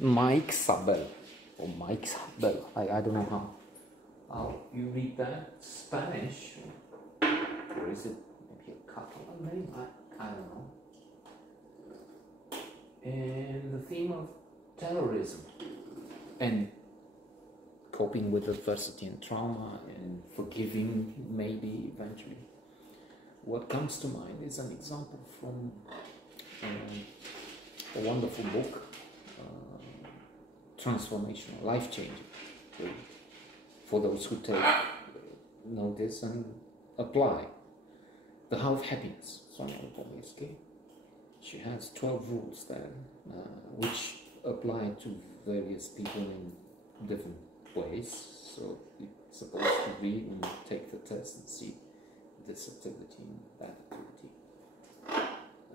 Maixabel or Maixabel. I don't know how you read that. Spanish, or is it maybe a Catalan name? I don't know. And the theme of terrorism and coping with adversity and trauma and forgiving, maybe eventually. What comes to mind is an example from a wonderful book, transformational, life-changing, for those who take notice and apply. The How of Happiness, Sonia Lubomirski. She has 12 rules there, which apply to various people in different ways. So you're supposed to read and take the test and see this activity and that activity.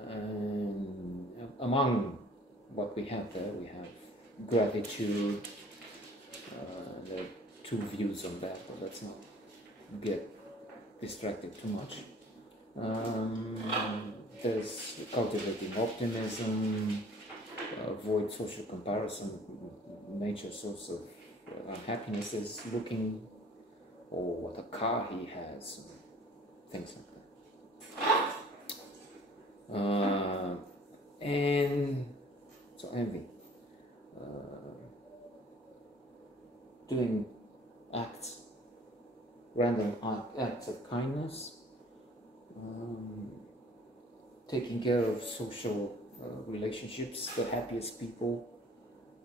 And among what we have there, we have gratitude. There are two views on that, but let's not get distracted too much. There's cultivating optimism, avoid social comparison. Major source of unhappiness is looking or what a car he has, things like that. And so envy, doing acts, random acts of kindness, taking care of social relationships. The happiest people,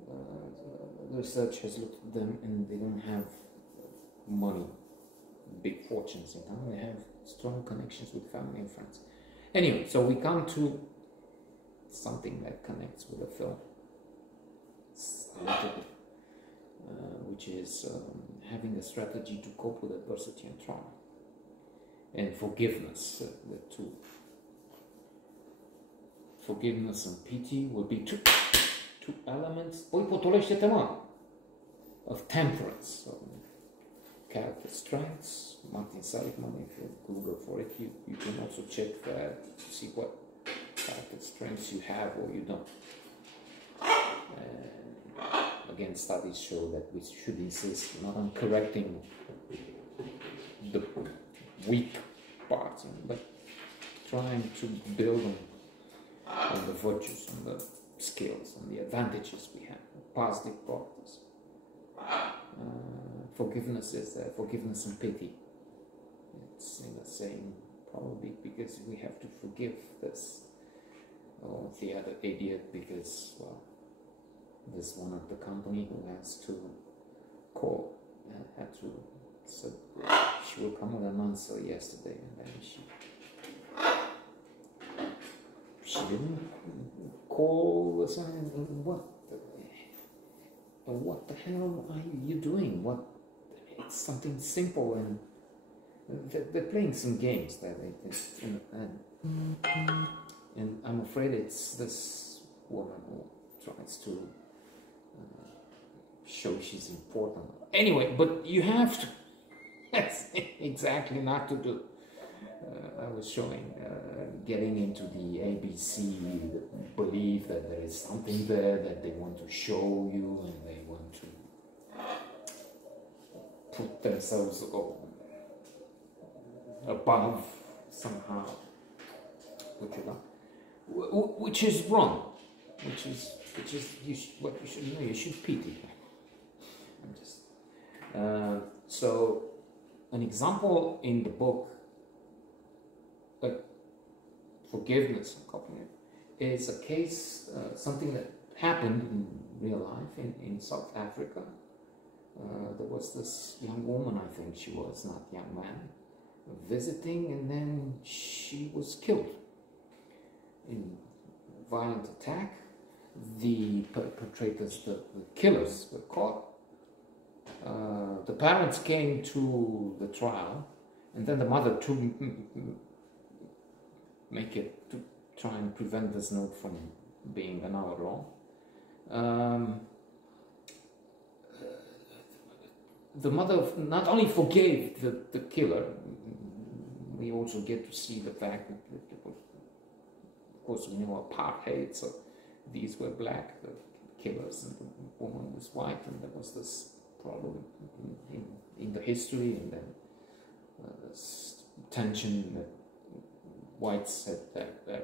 the research has looked at them and they don't have money, big fortunes in town. They have strong connections with family and friends. Anyway, so we come to something that connects with the film, which is having a strategy to cope with adversity and trauma. And forgiveness, the two. Forgiveness and pity will be two elements. Poi potolește-te, mă, of temperance, of character strengths. Martin Seligman, if you Google for it, you can also check that to see what character strengths you have or you don't. And again, studies show that we should insist not on correcting the weak parts, but trying to build on the virtues, on the skills, on the advantages we have, positive qualities. Forgiveness is there, forgiveness and pity. It's in the same, probably because we have to forgive this or the other idiot because, well, there's one of the company who has to call, had to, so she will come with an answer yesterday, and then she didn't call us and what the hell are you doing? It's something simple, and they're playing some games that and I'm afraid it's this woman who tries to show she's important. Anyway, but you have to. That's exactly not to do. I was showing, getting into the ABC, the belief that there is something there that they want to show you and they want to put themselves above somehow, which is wrong, which is what you should know. You should pity. I'm just so an example in the book. Forgiveness and coping it is a case, something that happened in real life in South Africa. There was this young woman, I think she was, not young man, visiting, and then she was killed in violent attack. The perpetrators, the killers, were caught. The parents came to the trial, and then the mother make it to try and prevent this note from being an outlaw. The mother not only forgave the killer, we also get to see the fact that, of course, we know apartheid, so these were black, the killers, and the woman was white, and there was this problem in the history, and then this tension that whites had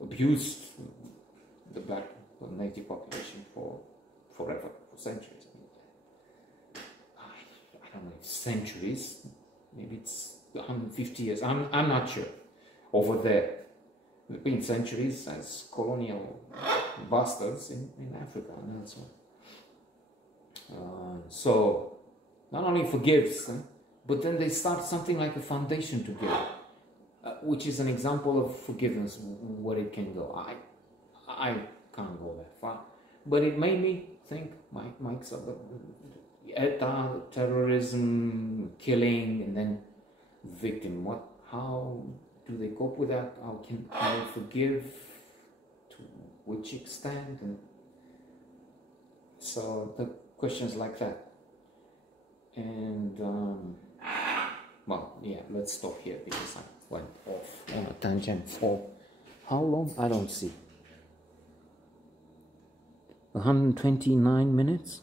abused the black or native population forever, for centuries. I don't know if centuries, maybe it's 150 years, I'm not sure. Over there, there have been centuries as colonial bastards in Africa and elsewhere. So, not only forgives, but then they start something like a foundation together, which is an example of forgiveness, where it can go. I can't go that far, but it made me think, Maixabel, ETA, terrorism, killing, and then victim. How do they cope with that? How can they forgive? To which extent? And so the questions like that. And well, yeah, let's stop here because I went off on a tangent for how long? I don't see. 129 minutes.